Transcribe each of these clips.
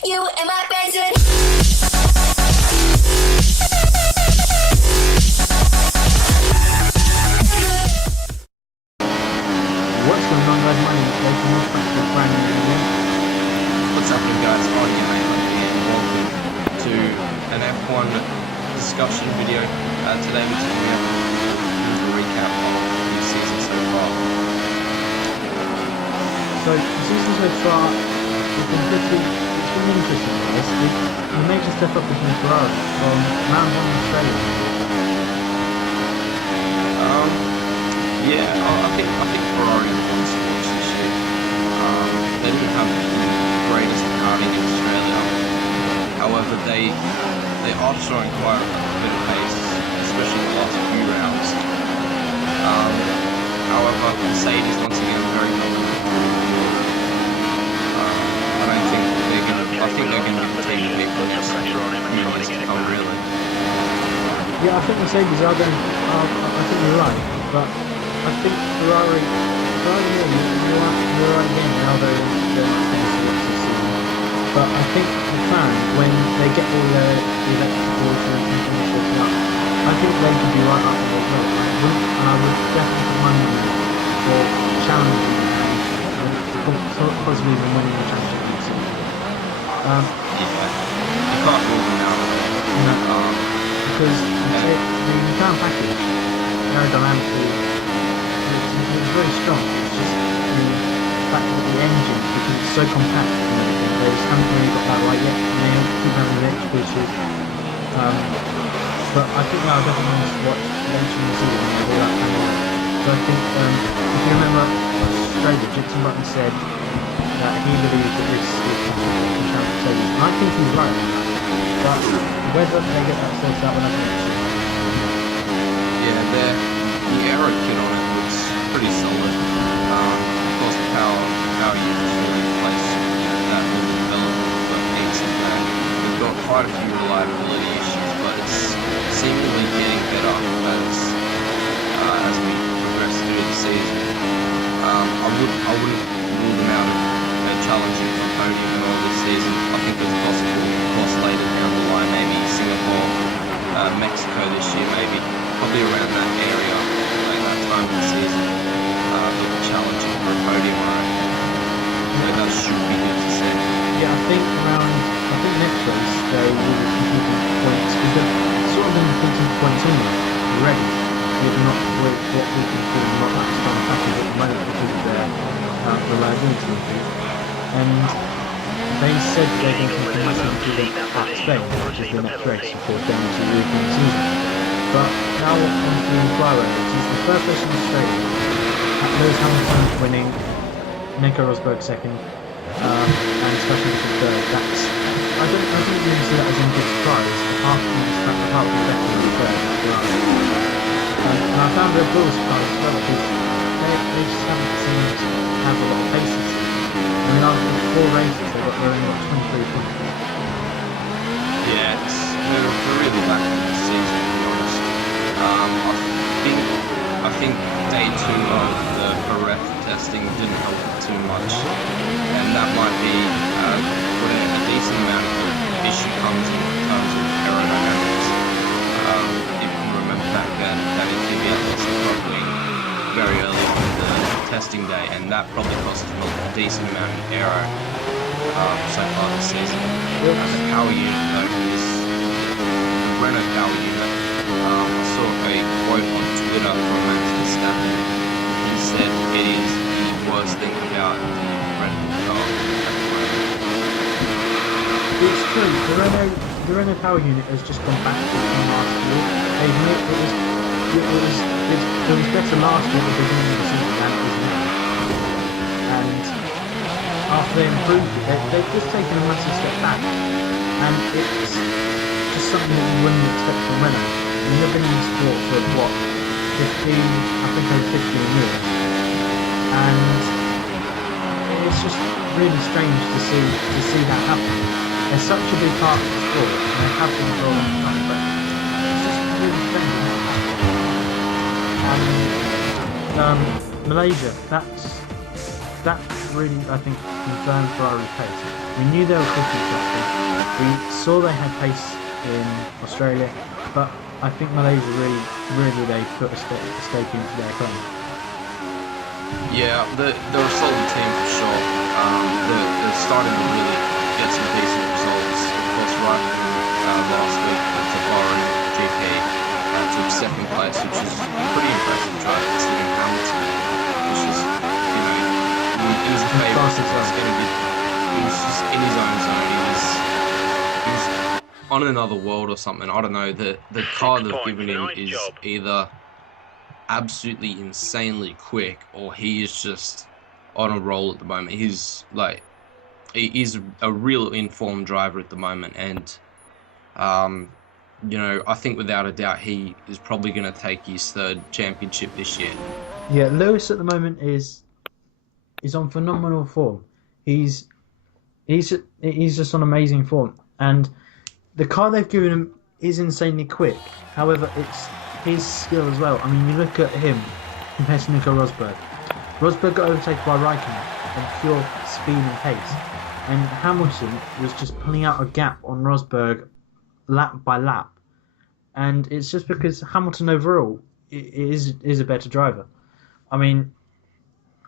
You and my present. What's going on, guys? My name is Jason. Welcome back to a brand new video. What's happening, guys? Audio Nailer here, and welcome to an F1 discussion video. Today we're taking a recap of the season so far. So, the season so far has been it's been interesting, guys. We major step up between Ferrari from round 1 in Australia. Yeah, I think Ferrari won sports this year. They didn't have the greatest karting in Australia. However, they are showing quite a bit of pace, especially in the last few rounds. However, Mercedes once again very dominant. I think they're gonna be taking a big push for years to come, really. Yeah, I think Mercedes are going. I think you're right, but I think Ferrari, you're right again. Now they're going to finish the rest of the season. But I think McLaren, when they get all their electrical and things sorted out, I think they could be right up there as well. I would definitely put money on it for challenging and possibly even winning the championship next season. You can't rule them out. No, because the McLaren package, aerodynamically, it's very strong. It's just the fact that the engine, because it's so compact and everything, they just haven't really got that right yet. And they keep having the electrical issues. But I think I'll definitely want to watch later in the season and all that kind of work. So I think, if you remember Australia, Jenson Button said that he believes that this is Mercedes. And I think he's right on that. But whether they get that sorted out, we'll have to see. Yeah, the aero kit on it looks pretty solid. Of course, the power units really replace that little development, but needs some back. We've got quite a few reliability issues, but it's seemingly getting better as we progress through the season. I wouldn't rule them out of challenging for podium at all this season. I think there's a possible course later down the line, maybe Singapore, Mexico this year, maybe probably around that area, like that time of the season. They'll be challenging for a podium, I reckon. So that should be good to see. Yeah, I think next race they will be competing for points, because they've sort of been competing for points already, with not with what we can call not that strong package at the moment because of their reliability issues. And they said they're going to continue to improve at Spain, which is the next race before going to the European season. But now on to Flyway, which is the first race in Australia. Lewis Hamilton winning, Nico Rosberg second, and Sebastian Vettel third. I don't really see that as a good surprise, apart from the fact that Vettel was third. And I found Red Bull surprised as well, because they just haven't seemed to have a lot of paces. I mean, after 4 races, they've only got 23 points. Yeah, they're really lacking this season, to be honest. I think day 2 of the Perez testing didn't help it too much, and that might be where a decent amount of the issue comes in terms of aerodynamics. If you remember back then, David Kvyat lost the front wing very early on in the testing day, and that probably cost him a decent amount of aero so far this season. The power unit, though, is the Renault power unit. I saw a quote on Twitter from Max Verstappen. He said it is the worst thing about the Red Bull car at the moment. It's true, the Renault power unit has just gone back to last year. They admit it was better last year at the beginning of the season than it is now. And after they improved it, they've just taken a massive step back. And it's just something that you wouldn't expect from Renault. I mean, they've been in the sport for what, 15, I think over 15 years. And it's just really strange to see that happen. They're such a big part of the sport, and they have been for a long time, but it's just really strange that happens. And Malaysia, that really, I think, confirmed Ferrari's pace. We knew they were cooking that We saw they had pace in Australia, but I think Malaysia really they put a stake into their claim. Yeah, they're a solid team for sure. They're starting to really get some decent results. Of course, Raikkonen last week at the Bahrain GP took second place, which is a pretty impressive drive considering Hamilton was just, he was a favourite. He was going to be, he was just in his own zone. He was on another world or something. I don't know. The car they've given him is either absolutely insanely quick or he is just on a roll at the moment. He's a real informed driver at the moment, and I think without a doubt he is probably going to take his third championship this year. Yeah, Lewis at the moment is on phenomenal form. He's just on amazing form, and the car they've given him is insanely quick. However, it's his skill as well. I mean, you look at him compared to Nico Rosberg. Rosberg got overtaken by Raikkonen on pure speed and pace, and Hamilton was just pulling out a gap on Rosberg lap by lap. And it's just because Hamilton overall is a better driver. I mean,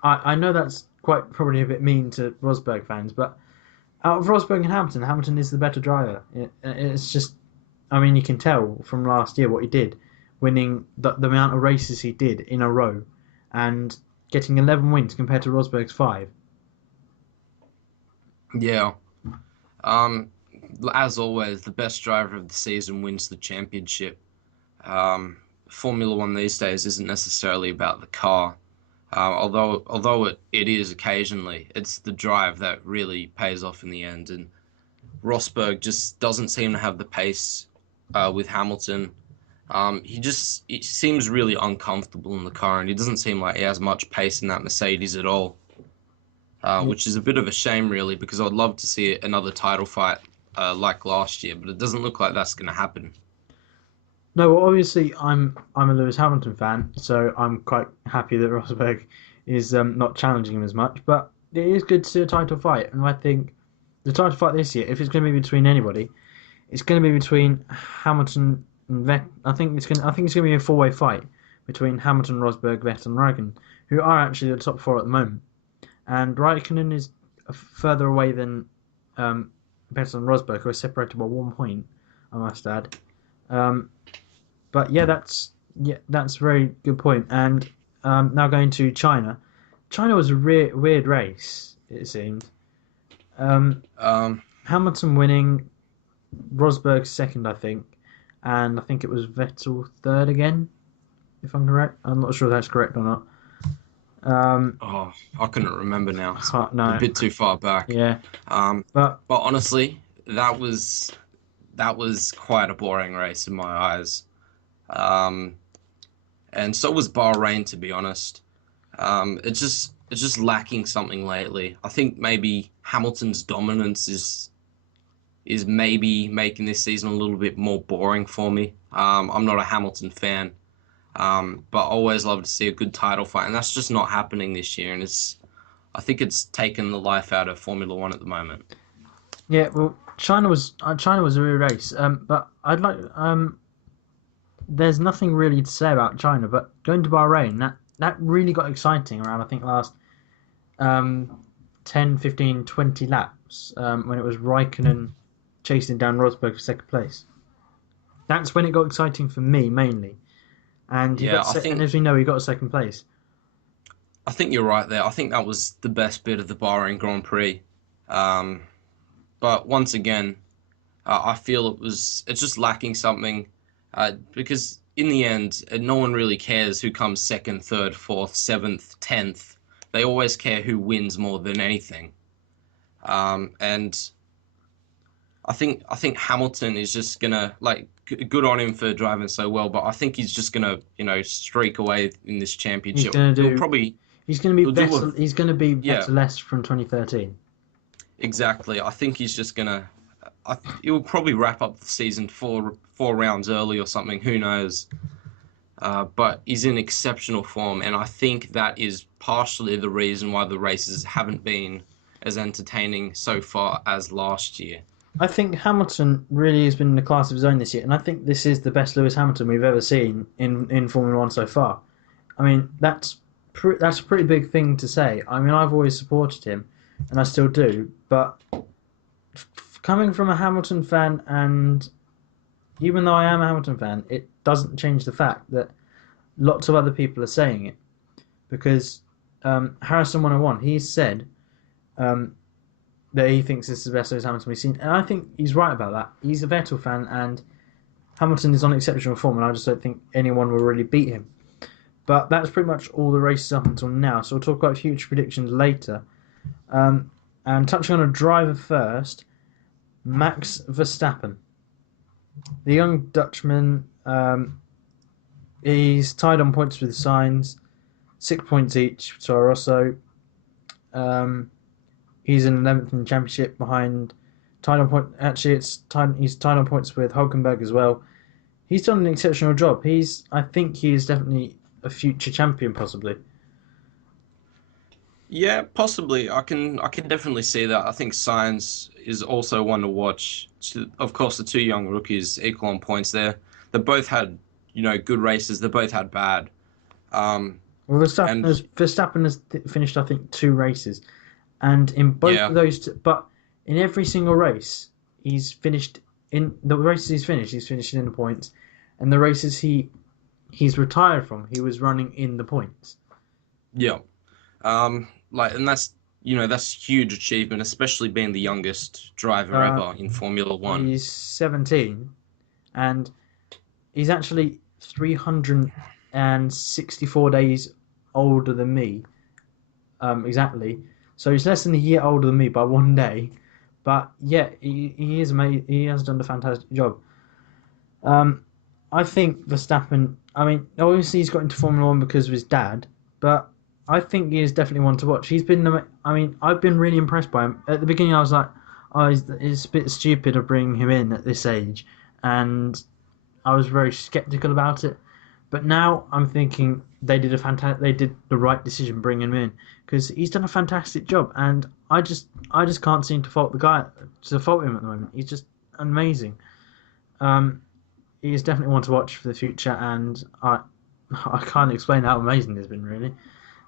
I know that's quite probably a bit mean to Rosberg fans, but out of Rosberg and Hamilton is the better driver. It's just, I mean, you can tell from last year what he did, winning the amount of races he did in a row, and getting 11 wins compared to Rosberg's 5. Yeah. As always, the best driver of the season wins the championship. Formula One these days isn't necessarily about the car, although it is occasionally. It's the drive that really pays off in the end, and Rosberg just doesn't seem to have the pace with Hamilton. He seems really uncomfortable in the car, and he doesn't seem like he has much pace in that Mercedes at all, which is a bit of a shame, really, because I'd love to see another title fight like last year, but it doesn't look like that's going to happen. No, well, obviously I'm a Lewis Hamilton fan, so I'm quite happy that Rosberg is not challenging him as much. But it is good to see a title fight, and I think the title fight this year, if it's going to be between anybody, it's going to be between Hamilton and Vettel. I think it's going to be a four-way fight between Hamilton, Rosberg, Vettel, and Raikkonen, who are actually the top 4 at the moment. And Raikkonen is further away than Vettel and Rosberg, who are separated by 1 point, I must add. But yeah, that's a very good point. And now going to China. China was a weird race, it seemed. Hamilton winning, Rosberg second, I think, and I think it was Vettel third again, if I'm correct. I'm not sure if that's correct or not. I couldn't remember now. It's no, a bit too far back. Yeah. But honestly, that was quite a boring race in my eyes. And so was Bahrain, to be honest. It's just lacking something lately. I think maybe Hamilton's dominance is maybe making this season a little bit more boring for me. I'm not a Hamilton fan, but I always love to see a good title fight, and that's just not happening this year. And I think it's taken the life out of Formula One at the moment. Yeah, well, China was a real race, but I'd like there's nothing really to say about China, but going to Bahrain, that really got exciting around, I think, last 10, 15, 20 laps, when it was Raikkonen chasing down Rosberg for second place. That's when it got exciting for me, mainly. And and as we know, he got a second place. I think you're right there. I think that was the best bit of the Bahrain Grand Prix. But once again, I feel it's just lacking something, because in the end, no one really cares who comes second, third, fourth, seventh, 10th. They always care who wins more than anything. And I think Hamilton is just gonna, like, good on him for driving so well, but I think he's just gonna streak away in this championship. He's gonna be Vettel-less from 2013. Exactly. I think he's just gonna. He'll probably wrap up the season four rounds early or something. Who knows? But he's in exceptional form, and I think that is partially the reason why the races haven't been as entertaining so far as last year. I think Hamilton really has been in the class of his own this year, and I think this is the best Lewis Hamilton we've ever seen in Formula One so far. I mean, that's a pretty big thing to say. I mean, I've always supported him, and I still do. But coming from a Hamilton fan, and even though I am a Hamilton fan, it doesn't change the fact that lots of other people are saying it because Harrison 101, he said um, that he thinks this is the best Lewis Hamilton we've seen, and I think he's right about that. He's a Vettel fan, and Hamilton is on exceptional form, and I just don't think anyone will really beat him. But that's pretty much all the races up until now. So we'll talk about future predictions later. And touching on a driver first, Max Verstappen, the young Dutchman. He's tied on points with Sainz, 6 points each. Toro Rosso. Um, he's in 11th in the championship behind tied on point. Actually, he's tied on points with Hulkenberg as well. He's done an exceptional job. I think he is definitely a future champion, possibly. Yeah, possibly. I can definitely see that. I think Science is also one to watch. Of course, the two young rookies equal on points there. They both had, good races. They both had bad. Um, Well, and Verstappen has finished, I think, 2 races, and in both yeah, of those, but in every single race, he's finished in the races he's finished. He's finishing in the points, and the races he's retired from, he was running in the points. yeah. And that's huge achievement, especially being the youngest driver Uh, ever in Formula One. he's 17, and he's actually 364 days older than me. Exactly. So he's less than a year older than me by one day. But yeah, he is amazing. He has done a fantastic job. Um, I think Verstappen. I mean, obviously he's got into Formula One because of his dad, but I think he is definitely one to watch. I mean, I've been really impressed by him. At the beginning, I was like, oh, it's a bit stupid of bringing him in at this age, and I was very skeptical about it. But now I'm thinking they did the right decision bringing him in because he's done a fantastic job, and I just can't seem to fault him at the moment. He's just amazing. Um, he is definitely one to watch for the future, and I can't explain how amazing he's been really.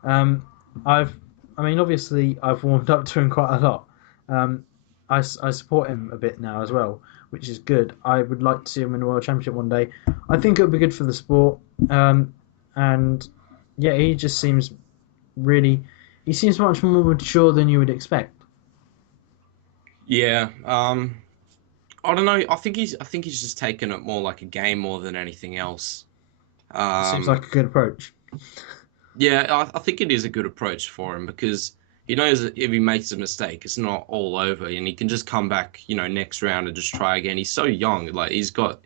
Um, I've I mean obviously I've warmed up to him quite a lot. Um, I support him a bit now as well, which is good. I would like to see him in the World Championship one day. I think it would be good for the sport. And yeah, he just seems really. He seems much more mature than you would expect. Yeah. I don't know. I think he's just taken it more like a game more than anything else. It seems Um, like a good approach. yeah, I think it is a good approach for him because he knows that if he makes a mistake, it's not all over, and he can just come back, next round and just try again. He's so young, like he's got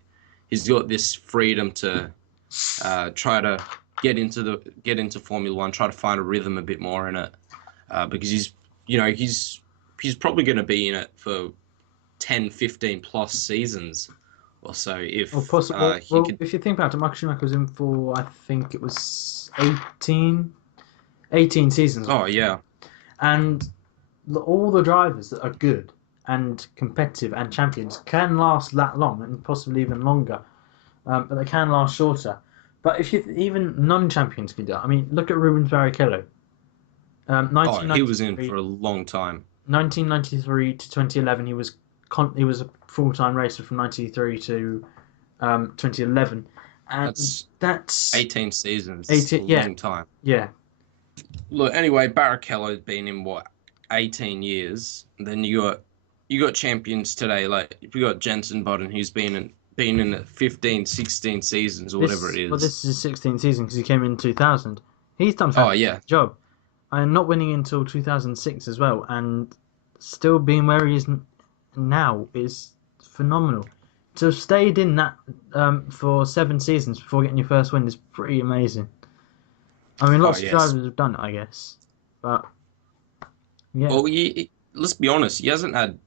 this freedom to try to get into Formula One, try to find a rhythm a bit more in it, because he's probably going to be in it for 10, 15 plus seasons or so Or if possible. he Well, could. if you think about it, Michael Schumacher was in for I think it was 18 seasons, Oh yeah, and all the drivers that are good and competitive and champions can last that long and possibly even longer, but they can last shorter. But if you even non-champions can do it. I mean, look at Rubens Barrichello. oh he was in 1993, for a long time. 1993 to 2011, he was a full-time racer from 93 to 2011, and That's that's 18 seasons, a 18. Yeah, long time. yeah. Look, anyway, Barrichello's been in what 18 years. And then you got champions today, like you got Jensen Button, who's been in it 15, 16 seasons or whatever it is. This is his 16th season because he came in 2000. He's done a Oh fantastic yeah, job, and not winning until 2006 as well, and still being where he is now is phenomenal. To have stayed in that for 7 seasons before getting your first win is pretty amazing. I mean, oh lots of yes. drivers have done it, I guess, but yeah, Well, let's be honest, he hasn't had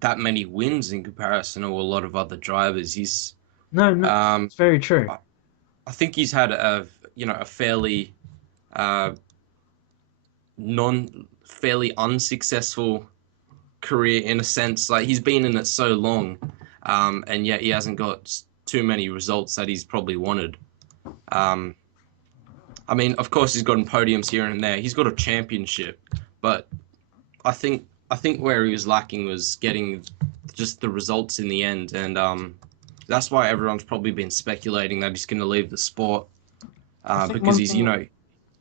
that many wins in comparison to a lot of other drivers. no, no, Um, it's very true. I I think he's had a fairly uh, non fairly unsuccessful career in a sense. Like he's been in it so long, and yet he hasn't got too many results that he's probably wanted. Um, I mean, of course, he's gotten podiums here and there. He's got a championship, but I think where he was lacking was getting just the results in the end, and that's why everyone's probably been speculating that he's going to leave the sport I think because he's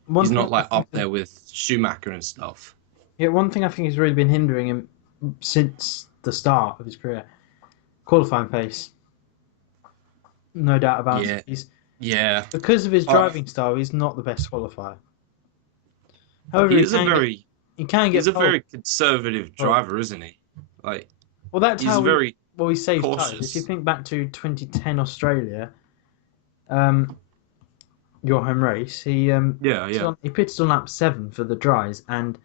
one he's thing not I like think up there with Schumacher and stuff. yeah, one thing I think has really been hindering him since the start of his career, qualifying pace. No doubt about it. Yeah, yeah. Because of his Oh, driving style, he's not the best qualifier. However, he is a very he can he's get a pole. very conservative pole. driver, isn't he? Like Well, that's he's how very he saves tyres. If you cautious. think back to 2010 Australia, um, your home race, Yeah, yeah. he pitted on lap 7 for the dries, and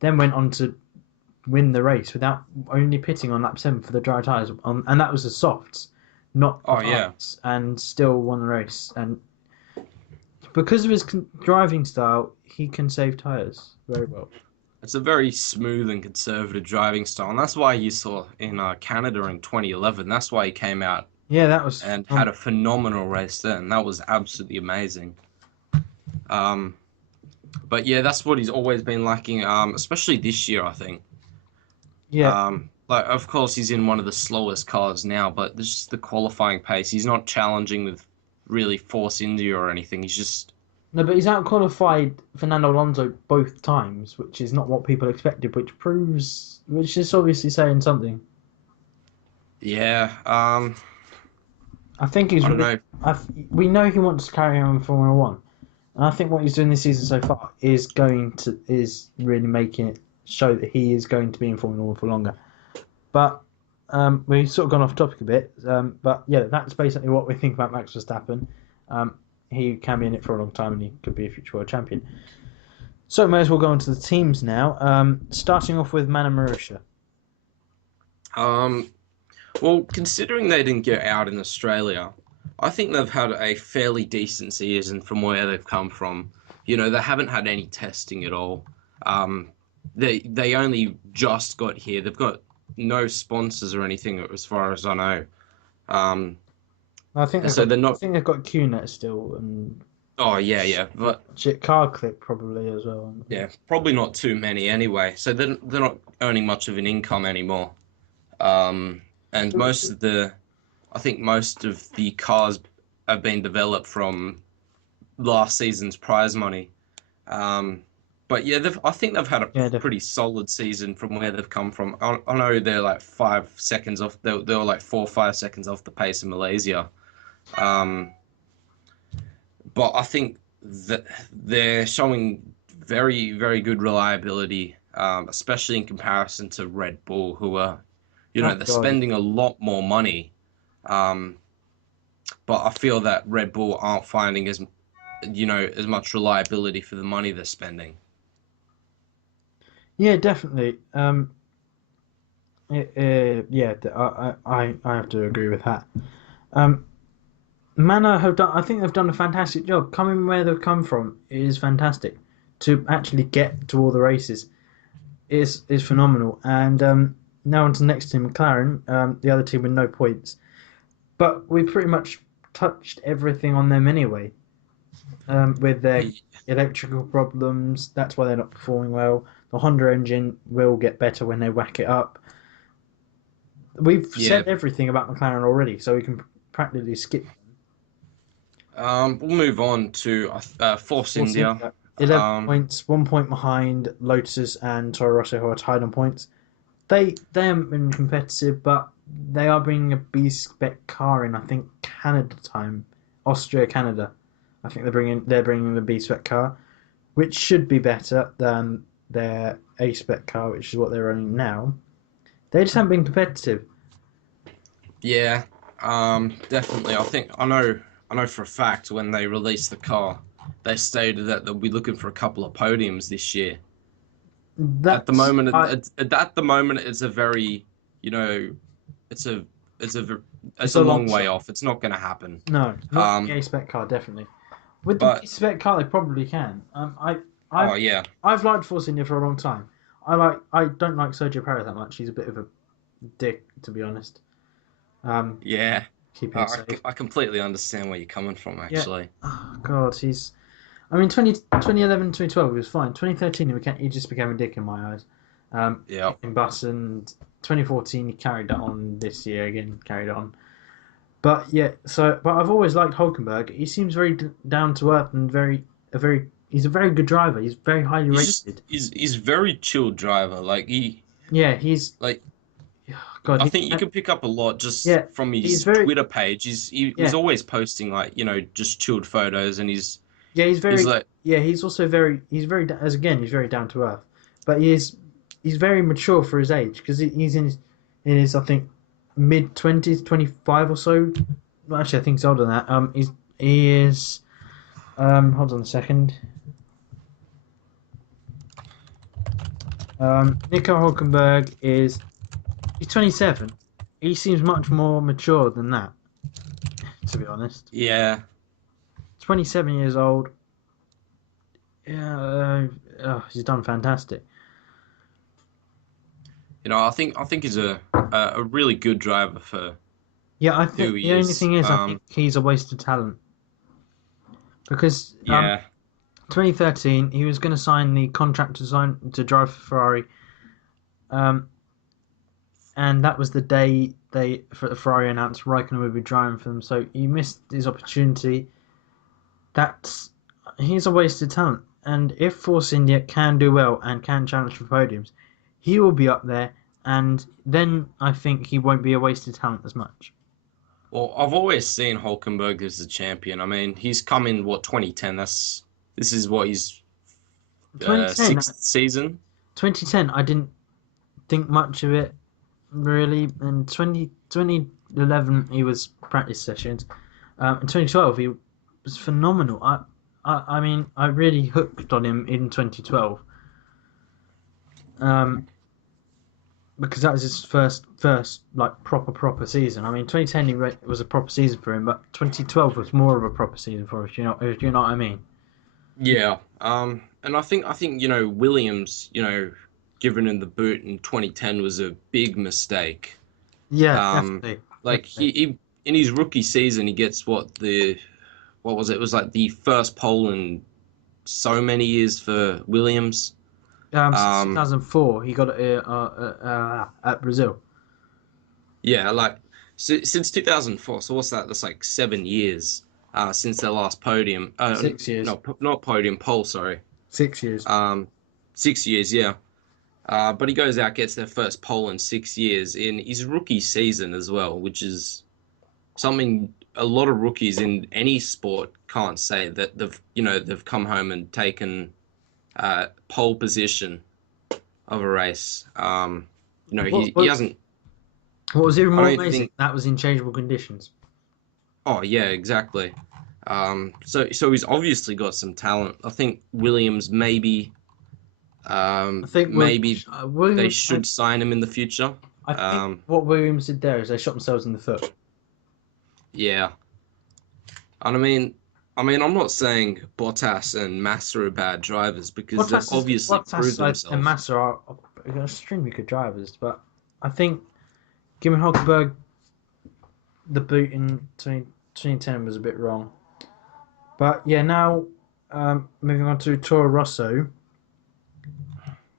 then went on to win the race without only pitting on lap 7 for the dry tyres, and that was the softs, not the Oh yeah. hards, and still won the race. And because of his driving style, he can save tyres very well. It's a very smooth and conservative driving style, and that's why you saw in Canada in 2011. That's why he came out Yeah, that was and had a phenomenal race then. That was absolutely amazing. Um, but yeah, that's what he's always been lacking, especially this year, I think. yeah. Like, of course, he's in one of the slowest cars now, but this is the qualifying pace. He's not challenging with really Force India or anything. He's just, No, but he's out qualified Fernando Alonso both times, which is not what people expected, which is obviously saying something. yeah. I think he's I don't really. know. We know he wants to carry on in Formula One, and I think what he's doing this season so far is really making it show that he is going to be in Formula One for longer. But we've sort of gone off topic a bit. But yeah, that's basically what we think about Max Verstappen. He can be in it for a long time, and he could be a future world champion. So may as well go on to the teams now. Starting off with Mana Marussia. Um, well, considering they didn't get out in Australia, I think they've had a fairly decent season from where they've come from. You know, they haven't had any testing at all. Um, they only just got here. They've got no sponsors or anything, as far as I know. Um, so they're I not. think they've got QNet still, and Oh yeah, yeah, but Car Clip probably as well. yeah, probably not too many anyway. So they're not earning much of an income anymore. Um, and I think most of the cars have been developed from last season's prize money. Um, but yeah, I think they've had a Yeah, definitely. pretty solid season from where they've come from. I know they're like 5 seconds off. They were like 4 or 5 seconds off the pace in Malaysia. Um, but I think that they're showing very, very good reliability, especially in comparison to Red Bull, who are, Oh they're God. spending a lot more money. Um, but I feel that Red Bull aren't finding as much reliability for the money they're spending. Yeah, definitely. Yeah, I have to agree with that. Um, Mana have done. I think they've done a fantastic job. Coming where they've come from is fantastic. To actually get to all the races is phenomenal. And now on to the next team, McLaren, the other team with no points. But we pretty much touched everything on them anyway. With their electrical problems, that's why they're not performing well. The Honda engine will get better when they whack it up. We've Yeah. said everything about McLaren already, so we can practically skip. We'll move on to Force Force India. India, 11 Um, points, 1 point behind Lotus and Toro Rosso, who are tied on points. They haven't been competitive, but they are bringing a B spec car in. I think Canada time, Austria, Canada. I think they're bringing the B spec car, which should be better than their A spec car, which is what they're running now. They just haven't been competitive. yeah, definitely. I know for a fact when they released the car, they stated that they'll be looking for a couple of podiums this year. At the That's moment, I, at the moment, it's a very, you know, it's a, it's a, it's it's a a long long way shot. off. It's not going to happen. No, not the Um, A spec car, definitely. With the B but spec car, they probably can. oh I've yeah, I've liked Force India for a long time. I don't like Sergio Perez that much. He's a bit of a dick, to be honest. Um, Yeah, keeping it safe. I completely understand where you're coming from, Yeah. actually. Oh, God, he's. I mean, 2011, 2012, he was fine. 2013, he just became a dick in my eyes. Yeah. In bus, and 2014, he carried that on. This year again, carried on. But yeah, but I've always liked Hulkenberg. He seems very down to earth and He's a very good driver. He's very highly rated. He's very chill driver. Yeah, he's like God. I think you can pick up a lot just Yeah, from he's his very Twitter page. He's yeah always posting like, just chilled photos, and yeah he's he's very like, yeah he's also as again he's very down to earth, but he's very mature for his age because he's in his I think mid 20s, 25 or so. Well, actually, I think he's older than that. He is hold on a second. Nico Hulkenberg he's 27. He seems much more mature than that, to be honest. yeah, 27 years old. Yeah, he's done fantastic. I think he's a really good driver for Yeah, I who think the he only is. thing is, I think he's a waste of talent because Yeah, 2013 he was going to sign the contract to drive for Ferrari, um, and that was the day Ferrari announced Raikkonen would be driving for them. So he missed his opportunity. That's He's a wasted talent. And if Force India can do well and can challenge for podiums, he will be up there. And then I think he won't be a wasted talent as much. well, I've always seen Hulkenberg as the champion. I mean, he's come in what 2010. This is what his 2010, sixth season. 2010, I didn't think much of it really. And 2011, he was practice sessions. In 2012, he was phenomenal. I mean, I really hooked on him in 2012. Um, because that was his first like proper season. I mean, 2010 was a proper season for him, but 2012 was more of a proper season for him. If you know what I mean? Yeah. And I think Williams, giving him the boot in 2010 was a big mistake. Yeah, Um, definitely. like Definitely. he in his rookie season he gets what was it? It was like the first pole in so many years for Williams. Since Um, 2004, he got it at Brazil. yeah, like since 2004. So what's that? That's like 7 years since their last podium. 6 years. No, not podium, pole. Sorry. 6 years. Um, 6 years. Yeah. But he goes out, gets their first pole in 6 years in his rookie season as well, which is something a lot of rookies in any sport can't say that they've come home and taken pole position of a race. What, He what, hasn't. what was even I more don't amazing? think. That was in changeable conditions. Oh yeah, exactly. So he's obviously got some talent. I think Williams I think maybe they Williams. should sign him in the future. I think Um, what Williams did there is they shot themselves in the foot. yeah, and I mean, I'm not saying Bottas and Massa are bad drivers because they've obviously proved And themselves. Massa are extremely good drivers, but I think giving Hulkenberg the boot in 2010 was a bit wrong. But yeah, now moving on to Toro Rosso,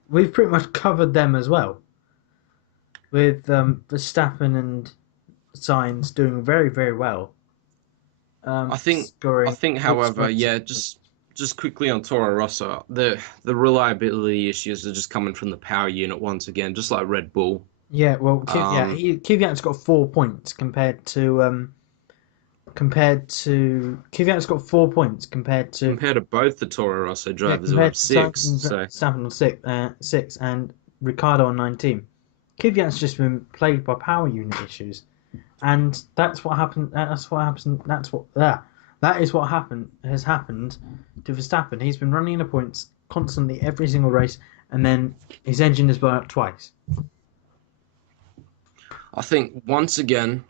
we've pretty much covered them as well, with Verstappen and Sainz doing very well, I think, scoring six however, points. yeah, just quickly on Toro Rosso, the reliability issues are just coming from the power unit once again, just like Red Bull. Yeah, well, Um, Kvyat's got 4 points Kvyat's got 4 points compared to both the Toro Rosso drivers who compared have to six, so Verstappen on six and Ricardo on 19. Kvyat's just been plagued by power unit issues, and that's what happened. That's what happens. That is what has happened to Verstappen. He's been running into points constantly every single race, and then his engine has blown up twice. I think once again,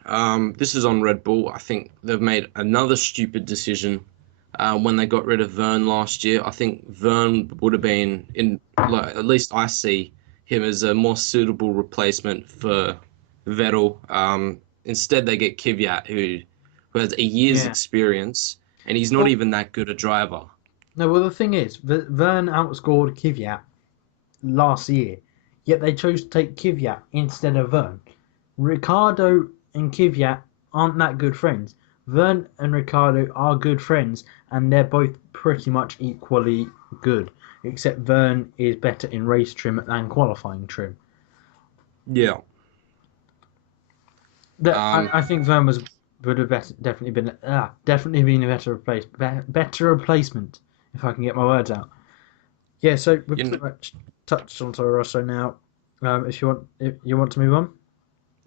this is on Red Bull. I think they've made another stupid decision when they got rid of Vern last year. I think Vern would have been in, like, at least I see him as a more suitable replacement for Vettel. Instead, they get Kvyat, who has a year's Yeah. experience, and he's not Well, even that good a driver. no. Well, the thing is, Vern outscored Kvyat last year, yet they chose to take Kvyat instead of Vern. Ricardo and Kvyat aren't that good friends. Vern and Ricardo are good friends, and they're both pretty much equally good, except Vern is better in race trim than qualifying trim. Yeah. Um, I think Vern would have definitely been a better replacement if I can get my words out. Yeah, so we've you pretty know, much touched on Toro Rosso now. If you want to move on,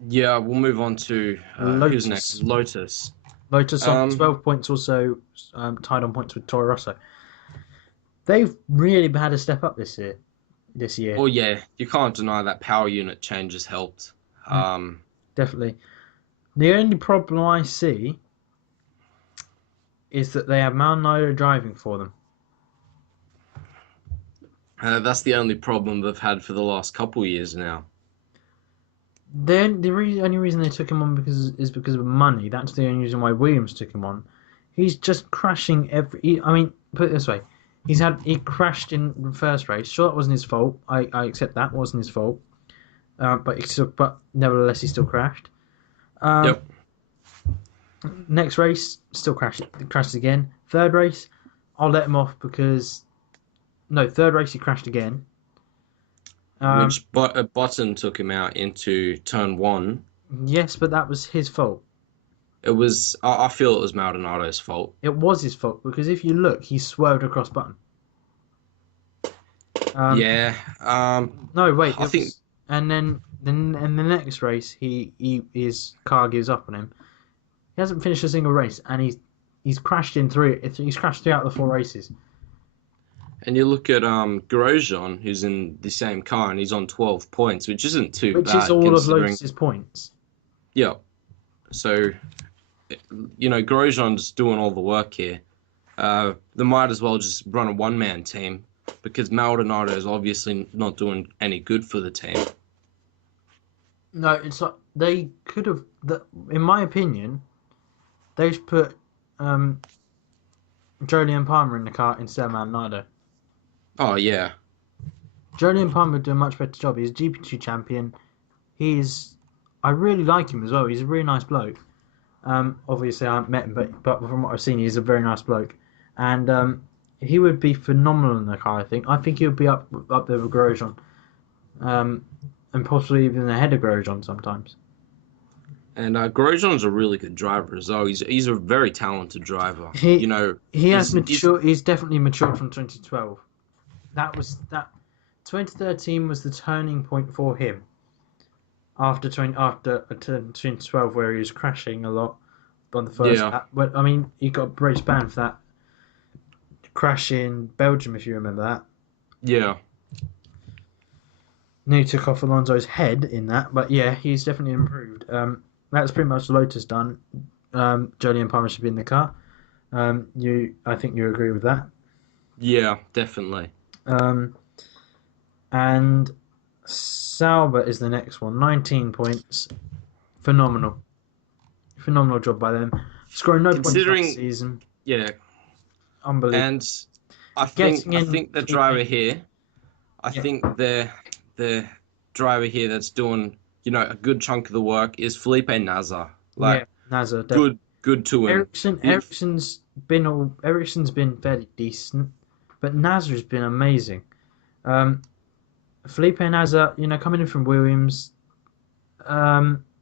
yeah, we'll move on to who's next? Lotus. Lotus. Lotus on Um, 12 points, also tied on points with Toro Rosso. They've really had a step up this year. This year, well, yeah, you can't deny that power unit change has helped. Mm, definitely. The only problem I see is that they have Maldonado driving for them. That's the only problem they've had for the last couple years now. Then only reason they took him on is because of money. That's the only reason why Williams took him on. He's just crashing I mean, put it this way: he crashed in the first race. Sure, that wasn't his fault. I accept that wasn't his fault. But nevertheless, he still crashed. Um, Yep. Next race, still crashed again. Third race, I'll let him off because no, third race he crashed again. Um, Which Button took him out into turn one. yes, but that was his fault. It was. I feel it was Maldonado's fault. It was his fault because if you look, he swerved across button. Yeah. No, wait, I it think. was, and then in the next race, his car gives up on him. He hasn't finished a single race, and he's crashed in three. He's crashed three out of the four races. And you look at Grosjean, who's in the same car, and he's on 12 points, which isn't too Which is bad all of considering. Lotus's points. Yeah. So, Grosjean's doing all the work here. They might as well just run a one-man team because Maldonado is obviously not doing any good for the team. No, it's like they could have. In my opinion, they should put Jolyon Palmer in the car instead of Maldonado. Oh yeah, Jolyon Palmer would do a much better job. He's a GP2 champion. I really like him as well. He's a really nice bloke. Obviously, I haven't met him, but from what I've seen, he's a very nice bloke, and he would be phenomenal in the car. I think he would be up there with Grosjean, and possibly even ahead of Grosjean sometimes. and Grosjean's a really good driver as well. He's a very talented driver. He he has he's matured. He's definitely matured from 2012. That 2013 was the turning point for him. After 2012, where he was crashing a lot on the first yeah lap. But I mean, he got a race ban for that crash in Belgium, if you remember that. yeah. Nearly took off Alonso's head in that, but yeah, he's definitely improved. That's pretty much Lotus done. Jolyon Palmer should be in the car. I think you agree with that. Yeah, definitely. Um, and Sauber is the next one. 19 points. Phenomenal. Phenomenal job by them. Scoring no points Considering, last season. yeah, Unbelievable. and I Getting think the in- driver here, I Yeah. think the driver here that's doing a good chunk of the work is Felipe Nasr. Like Yeah, Nazar. Definitely. good to him. Ericsson's been fairly decent, but Nazar's been amazing. Felipe Nasr, coming in from Williams,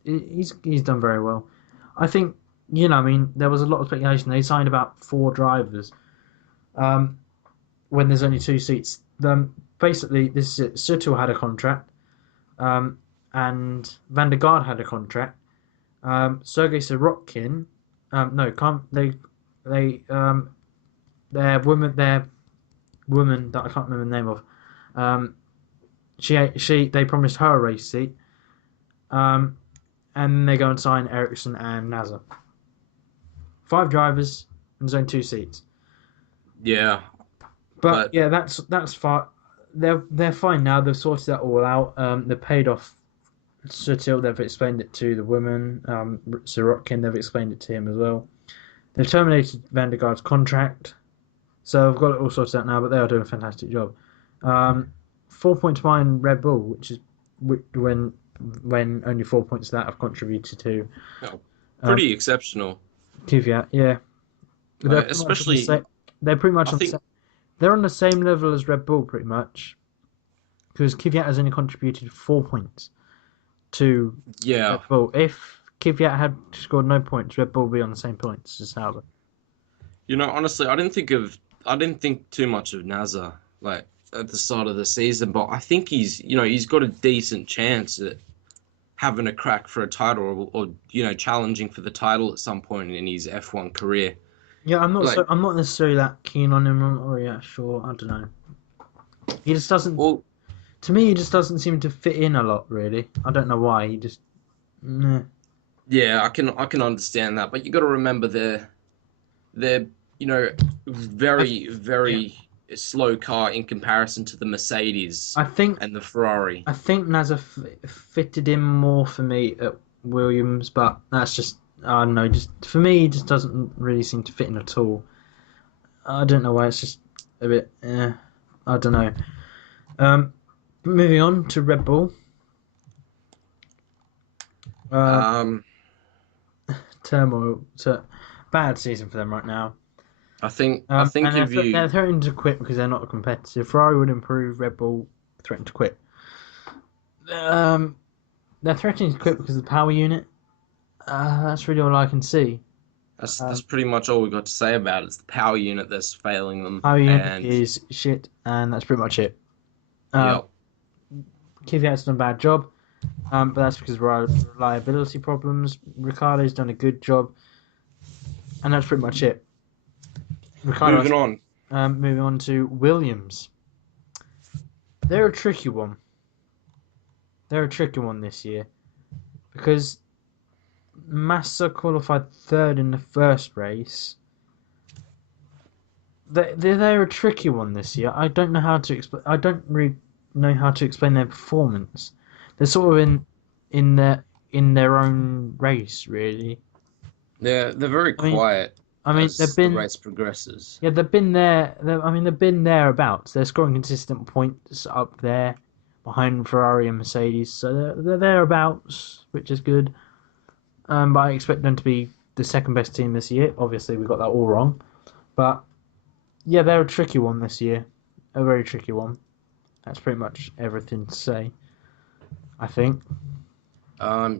he's done very well. I think, I mean, there was a lot of speculation. They signed about 4 drivers when there's only 2 seats. Basically, this is it. Suttel had a contract, and Van der Gaard had a contract. Sergei Sorokin, no, can't their woman that I can't remember the name of. They promised her a race seat. And then they go and sign Ericsson and Nasr. 5 drivers and there's only 2 seats. Yeah, But yeah, that's far. they're fine now. They've sorted that all out. They paid off Sutil. They've explained it to the women. Sorokin, they've explained it to him as well. They've terminated Vandergaard's contract, so I've got it all sorted out now. But they are doing a fantastic job. 4 points behind Red Bull, which is when only 4 points of that have contributed to No, pretty exceptional. Kvyat. Yeah, they're pretty much on the Especially, same- they're pretty much I on the think, same. They're on the same level as Red Bull, pretty much, because Kvyat has only contributed 4 points to yeah, Red Bull. If Kvyat had scored no points, Red Bull would be on the same points as Sauber. honestly, I didn't think too much of Nazar like at the start of the season, but I think he's got a decent chance at having a crack for a title or challenging for the title at some point in his F1 career. Yeah, Like, I'm not necessarily that keen on him. Or yeah, sure, I don't know. He just doesn't. well, To me, he just doesn't seem to fit in a lot. Really, I don't know why. He just. Meh. yeah, I can understand that, but you got to remember they're very Yeah. very slow car in comparison to the Mercedes I think and the Ferrari. I think Nazar fitted in more for me at Williams, but that's just I don't know. Just for me, he just doesn't really seem to fit in at all. I don't know why. It's just a bit. I don't know. Moving on to Red Bull. Um, Turmoil. Bad season for them right now. I think And if they're you threatening to quit because they're not competitive. Ferrari would improve. Red Bull threatened to quit. They're threatening to quit because of the power unit. That's really all I can see. that's pretty much all we got to say about it. It's the power unit that's failing them, Power unit and is shit, and that's pretty much it. yep, Kvyat's done a bad job, but that's because of reliability problems. Ricardo's done a good job, and that's pretty much it. Ricardo, moving on. moving on to Williams. They're a tricky one. They're a tricky one this year because Massa qualified third in the first race. They're a tricky one this year. I don't know how to explain. I don't really know how to explain their performance. They're sort of in their own race, really. They're very I mean, quiet I mean, as they've the been race progresses. yeah, they've been there. They've been thereabouts. They're scoring consistent points up there behind Ferrari and Mercedes, so they're thereabouts, which is good. But I expect them to be the second best team this year. Obviously, we got that all wrong, but yeah, they're a tricky one this year, a very tricky one. That's pretty much everything to say, I think.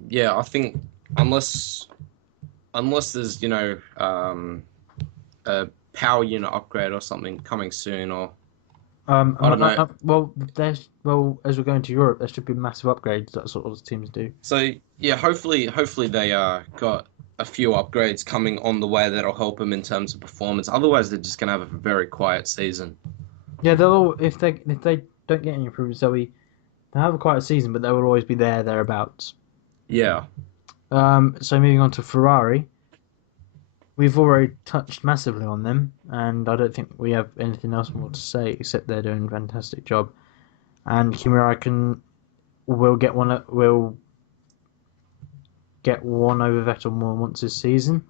Yeah, I think unless there's a power unit upgrade or something coming soon, or I don't know. Well, as we're going to Europe, there should be massive upgrades. That's what all the teams do. So yeah, hopefully they got a few upgrades coming on the way that'll help them in terms of performance. Otherwise, they're just gonna have a very quiet season. Yeah, they'll all, if they don't get any improvements, they'll have a quiet season, but they will always be thereabouts. Yeah, So moving on to Ferrari, we've already touched massively on them, and I don't think we have anything else more to say except they're doing a fantastic job. And Kimi Räikkönen will get one over Vettel more once this season.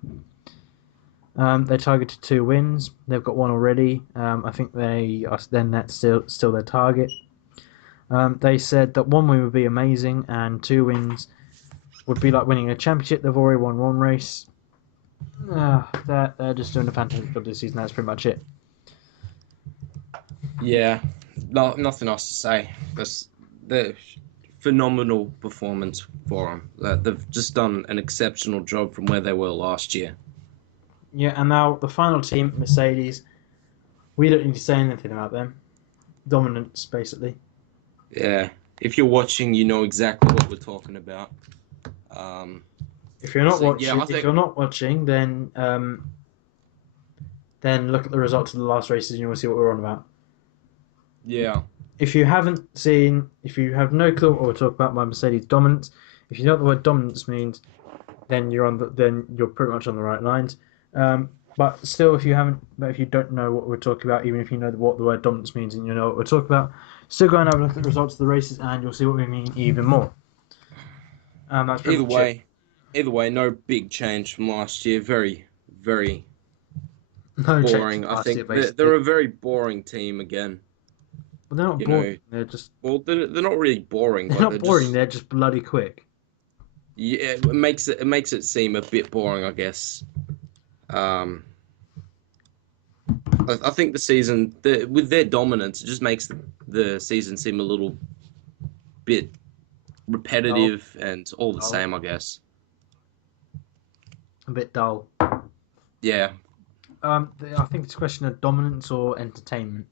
They targeted 2 wins. They've got one already. I think that's still their target. They said that 1 win would be amazing, and 2 wins would be like winning a championship. They've already won 1 race. They're just doing a fantastic job this season. That's pretty much it. yeah. No, nothing else to say. That's the phenomenal performance for them. They've just done an exceptional job from where they were last year. Yeah, and now the final team, Mercedes. We don't need to say anything about them. Dominance, basically. Yeah, if you're watching, you know exactly what we're talking about. If you're not So, watching, yeah, I think- if you're not watching, then look at the results of the last races, and you'll see what we're on about. Yeah, If you have no clue what we're talking about by Mercedes dominance, if you know what the word dominance means, then you're pretty much on the right lines. But still, if you don't know what we're talking about, even if you know what the word dominance means and you know what we're talking about, Still go and have a look at the results of the races, and you'll see what we mean even more. That's pretty Either much it. either way, no big change from last year. Very, very No change boring. from I last year, think basically. they're a very boring team again. But they're not You boring. know, They're just well, they're not really boring, they're but not they're boring. just They're just bloody quick. yeah. It makes it seem a bit boring, I guess. Um, I think the season with their dominance, it just makes the season seem a little bit Dull, repetitive and all the dull, same, I guess. a bit dull. Yeah, I think it's a question of dominance or entertainment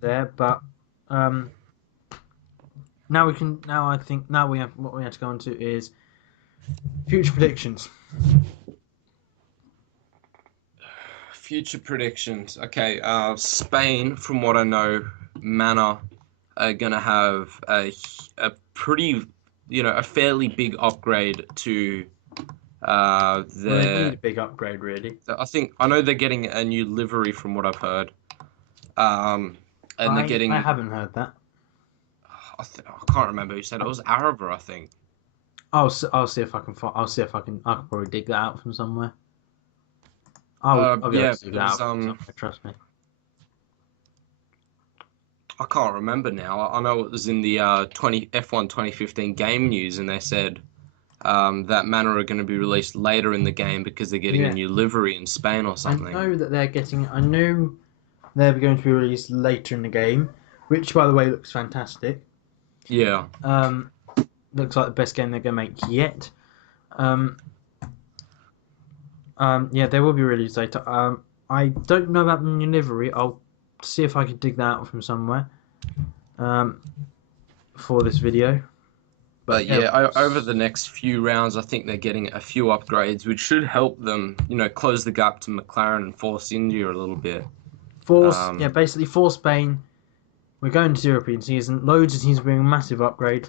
there, but um, now we can. Now I think now we have what we have to go into is future predictions. future predictions. Okay, Spain, from what I know, Mana are gonna have a pretty, a fairly big upgrade to Well, they need their. a big upgrade, really. I know they're getting a new livery from what I've heard. Um, and they're I getting. haven't heard that. I can't remember who said it. It was Araba, I think. I'll see if I can. I'll see if I can. I can probably dig that out from somewhere. I'll be able Yeah, to dig it that was out from somewhere. Trust me. I can't remember now. I know it was in the F1 2015 game news, and they said that Mana are going to be released later in the game because they're getting a Yeah, new livery in Spain or I something. know that they're getting. I know they're going to be released later in the game, which, by the way, looks fantastic. Yeah, Um, looks like the best game they're going to make yet. Um, yeah, they will be released later. I don't know about the new livery. I'll see if I can dig that out from somewhere. Um, for this video. but Yeah, yeah, over the next few rounds, I think they're getting a few upgrades, which should help them, close the gap to McLaren and Force India a little bit. Um, basically for Spain, we're going to the European season. Loads of teams bring a massive upgrade.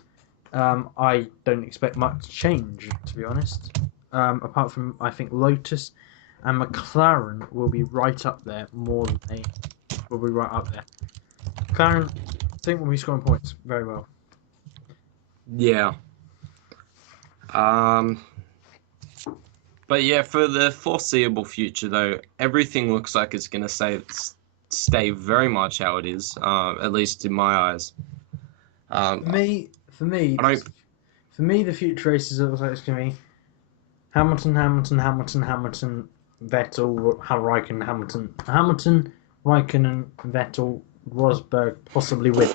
I don't expect much change, to be honest. Apart from, I think, Lotus and McLaren will be right up there more than they will be right up there. McLaren, I think, will be scoring points very well. yeah. Um, but yeah, for the foreseeable future, though, everything looks like it's going to stay very much how it is, at least in my eyes. For Um, me, for me, I don't. for me, the future races look like it's going to be Hamilton, Vettel, Hamilton, Raikkonen, Vettel, Rosberg, possibly win.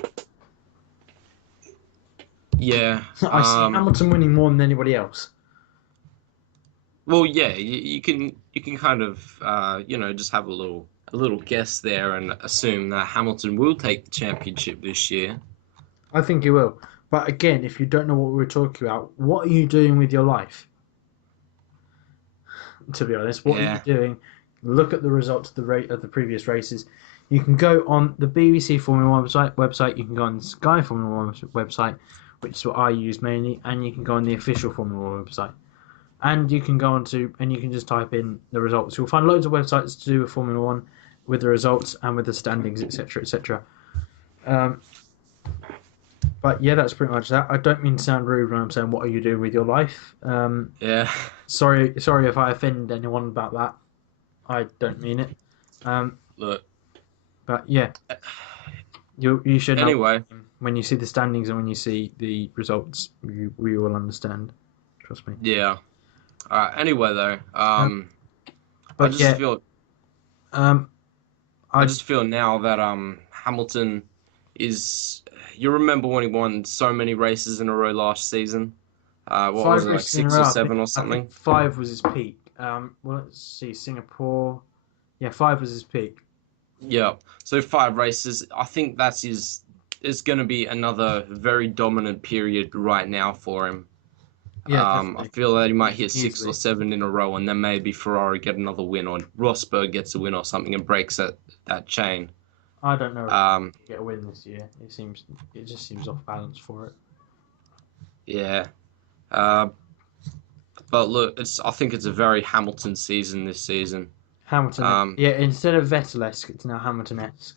Yeah. I see Hamilton winning more than anybody else. Well, yeah. You can kind of just have a little guess there and assume that Hamilton will take the championship this year. I think he will. But again, if you don't know what we're talking about, what are you doing with your life? To be honest, what are you Yeah. doing? Look at the results of the previous races. You can go on the BBC Formula One website. You can go on the Sky Formula One website, which is what I use mainly, and you can go on the official Formula One website. And you can go on to and you can just type in the results. You'll find loads of websites to do with Formula One, with the results and with the standings, etc., etc. But yeah, that's pretty much that. I don't mean to sound rude when I'm saying what are you doing with your life. Yeah. Sorry if I offend anyone about that. I don't mean it. Look. But yeah, you should know Anyway. when you see the standings and when you see the results, we will understand. Trust me. Yeah. All right. Anyway, though, I But just yeah, feel um, I I just feel now that Hamilton is. You remember when he won so many races in a row last season? What was five it, like races in a six row. or seven or I something? think five was his peak. Well, let's see, Singapore. Yeah, five was his peak. Yeah. So 5 races. I think that's his. Is going to be another very dominant period right now for him. Yeah, I definitely, feel that he might hit six or easily. seven in a row, and then maybe Ferrari get another win, or Rosberg gets a win or something and breaks that chain. I don't know if Um, he'll get a win this year. It just seems off balance for it. yeah. Uh, but look, I think it's a very Hamilton season this season. Hamilton, Um, yeah. Instead of Vettel-esque, it's now Hamilton-esque.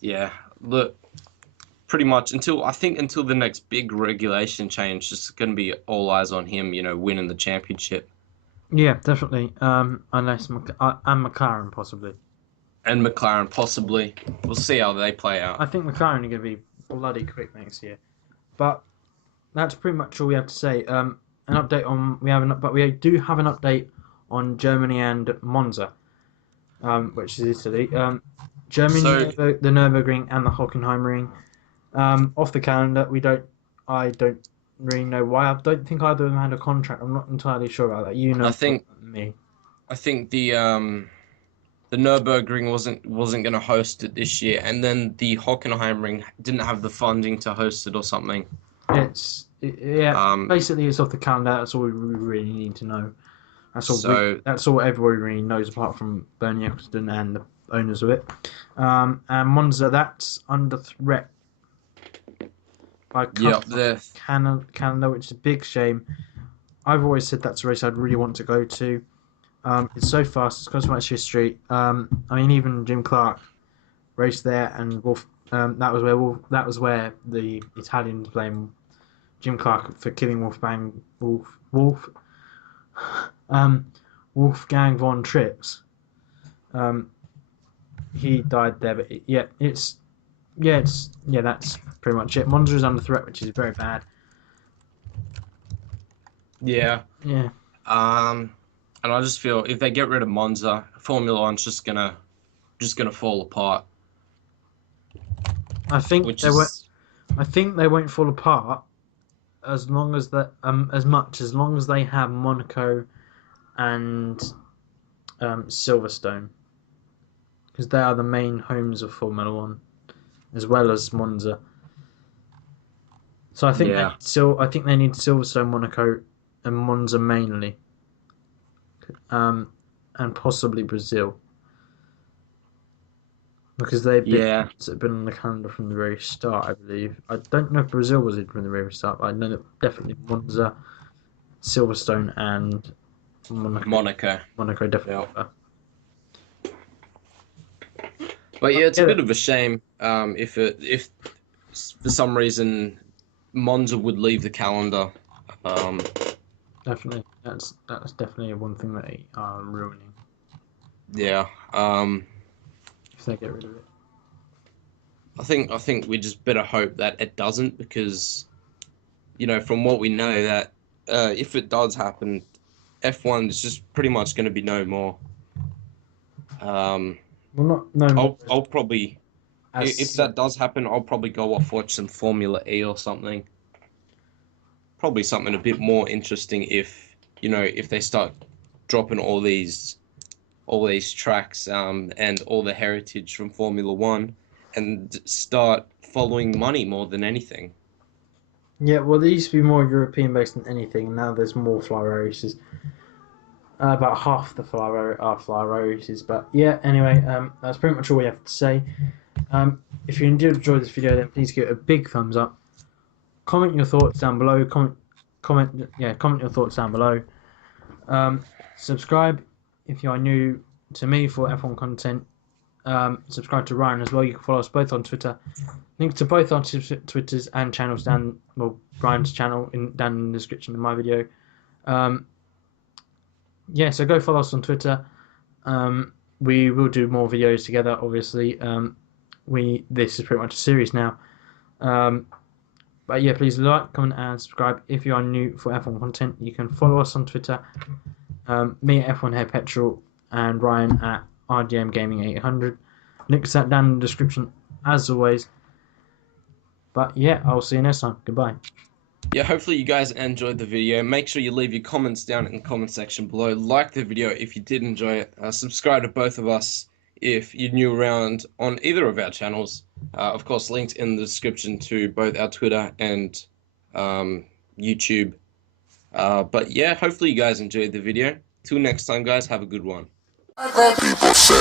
yeah. look, pretty much until the next big regulation change, it's going to be all eyes on him. You know, winning the championship. Yeah, definitely. Unless and McLaren possibly. And McLaren possibly. We'll see how they play out. I think McLaren are going to be bloody quick next year. But that's pretty much all we have to say. An update on we do have an update on Germany and Monza, which is Italy. Germany, So- the Nürburgring and the Hockenheimring, off the calendar. I don't really know why. I don't think either of them had a contract. I'm not entirely sure about that. You know, I think- more than me. I think the Nürburgring wasn't going to host it this year, and then the Hockenheimring didn't have the funding to host it or something. Basically, it's off the calendar. That's all we really need to know. That's all everybody really knows, apart from Bernie Eccleston and the owners of it. And Monza, that's under threat by Canada, which is a big shame. I've always said that's a race I'd really want to go to. It's so fast. It's got so much history. I mean, even Jim Clark raced there, and that was where the Italians blame Jim Clark for killing Wolfgang von Trips. He died there, but that's pretty much it. Monza is under threat, which is very bad. Yeah. Yeah. And I just feel if they get rid of Monza, Formula One's just gonna fall apart. I think they won't fall apart as long as as long as they have Monaco and Silverstone, because they are the main homes of Formula One, as well as Monza. So I think they need Silverstone, Monaco, and Monza mainly, and possibly Brazil, because they've been on the calendar from the very start, I believe. I don't know if Brazil was in from the very start, but I know that definitely Monza, Silverstone, and Monaco definitely. Yeah. But yeah, it's a bit of a shame if for some reason Monza would leave the calendar. Definitely, that's definitely one thing that they are ruining Yeah. if they get rid of it. I think we just better hope that it doesn't, because, you know, from what we know, that if it does happen, F1 is just pretty much going to be no more. Well, not no more. I'll probably, if that does happen, I'll probably go off watch some Formula E or something. Probably something a bit more interesting if they start dropping all these tracks and all the heritage from Formula One, and start following money more than anything. Yeah, well, they used to be more European based than anything, and now there's more fly races. About half the fly races, but yeah. Anyway, that's pretty much all we have to say. If you did enjoy this video, then please give it a big thumbs up. Comment your thoughts down below. Comment your thoughts down below. Subscribe if you are new to me for F1 content. Subscribe to Ryan as well. You can follow us both on Twitter. Link to both our Twitters and channels Ryan's channel down in the description of my video. So go follow us on Twitter. We will do more videos together, obviously. This is pretty much a series now. But yeah, please like, comment, and subscribe if you are new for F1 content. You can follow us on Twitter. Me at F1 Hair Petrol and Ryan at RDM Gaming 800. Links that down in the description as always. But yeah, I'll see you next time. Goodbye. Yeah, hopefully you guys enjoyed the video. Make sure you leave your comments down in the comment section below. Like the video if you did enjoy it. Subscribe to both of us if you're new around on either of our channels. Of course, linked in the description to both our Twitter and YouTube. But yeah, hopefully you guys enjoyed the video. Till next time, guys, have a good one. Other people say